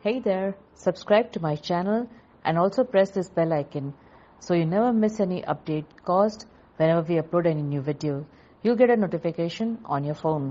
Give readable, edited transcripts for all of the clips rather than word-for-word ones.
Hey there, subscribe to my channel and also press this bell icon so you never miss any update caused whenever we upload any new video. You'll get a notification on your phone.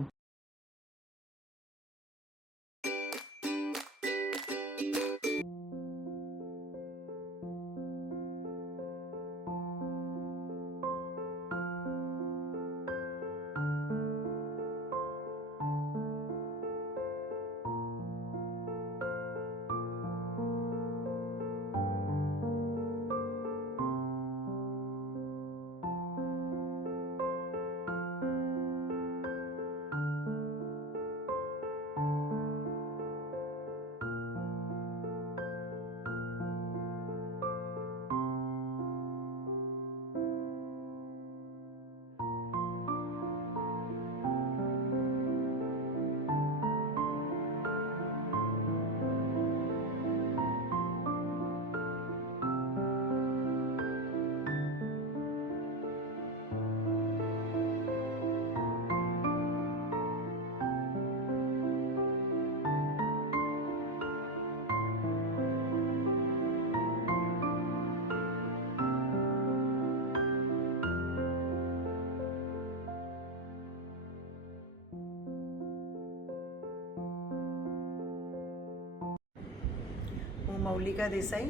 હું મૌલિકા દેસાઈ,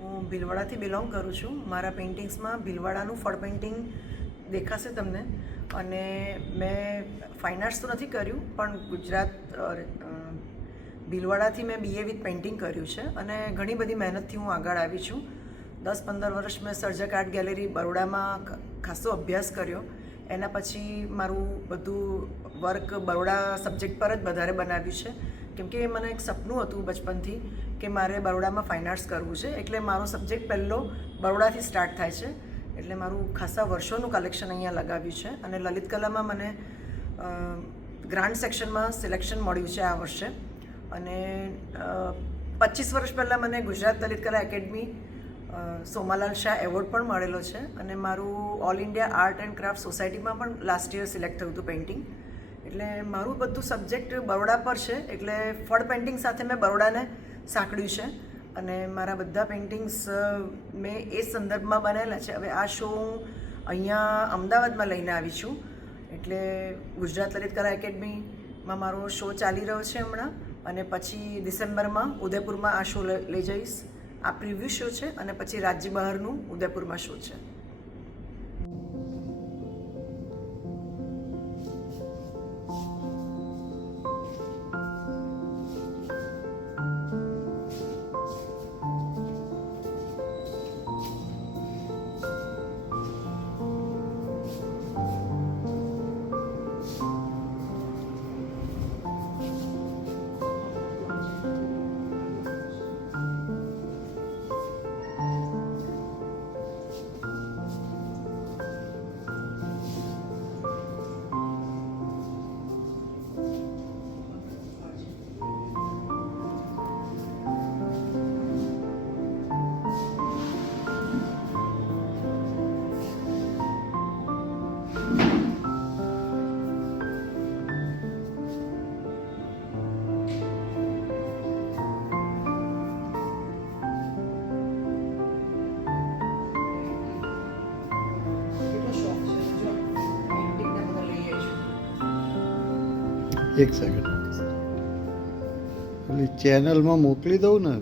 હું ભીલવાડાથી belong કરું છું. મારા પેઇન્ટિંગ્સમાં ભીલવાડાનું ફળ painting દેખાશે તમને. અને મેં ફાઇન આર્ટ્સ તો નથી કર્યું, પણ ગુજરાત ભીલવાડાથી મેં BA વિથ પેઇન્ટિંગ કર્યું છે અને ઘણી બધી મહેનતથી હું આગળ આવી છું. 10-15 વર્ષ મેં સર્જક આર્ટ ગેલેરી બરોડામાં ખાસો અભ્યાસ કર્યો. એના પછી મારું બધું વર્ક બરોડા સબ્જેક્ટ પર જ વધારે બનાવ્યું છે, કેમકે મને એક સપનું હતું બચપનથી કે મારે બરોડામાં ફાઇન આર્ટ્સ કરવું છે. એટલે મારો સબ્જેક્ટ પહેલો બરોડાથી સ્ટાર્ટ થાય છે. એટલે મારું ખાસા વર્ષોનું કલેક્શન અહીંયા લગાવ્યું છે. અને લલિત કલામાં મને ગ્રાન્ડ સેક્શનમાં સિલેક્શન મળ્યું છે આ વર્ષે. અને 25 વર્ષ પહેલાં મને ગુજરાત લલિત કલા એકેડમી સોમાલાલ શાહ એવોર્ડ પણ મળેલો છે. અને મારું all India art and craft સોસાયટીમાં પણ લાસ્ટ યર સિલેક્ટ થયું હતું પેઇન્ટિંગ. એટલે મારું બધું સબ્જેક્ટ બરોડા પર છે. એટલે ફળ પેઇન્ટિંગ સાથે મેં બરોડાને સાંકળ્યું છે. અને મારા બધા પેઇન્ટિંગ્સ મેં એ સંદર્ભમાં બનાવેલા છે. હવે આ શો હું અહીંયા અમદાવાદમાં લઈને આવી છું. એટલે ગુજરાત લલિત કલા એકેડમીમાં મારો શો ચાલી રહ્યો છે હમણાં. અને પછી ડિસેમ્બરમાં ઉદયપુરમાં આ શો લઈ જઈશ. આ પ્રિવ્યૂ શો છે. અને પછી રાજ્ય બહારનું ઉદયપુરમાં શો છે. એક સેકન્ડ પેલી ચેનલમાં મોકલી દઉં ને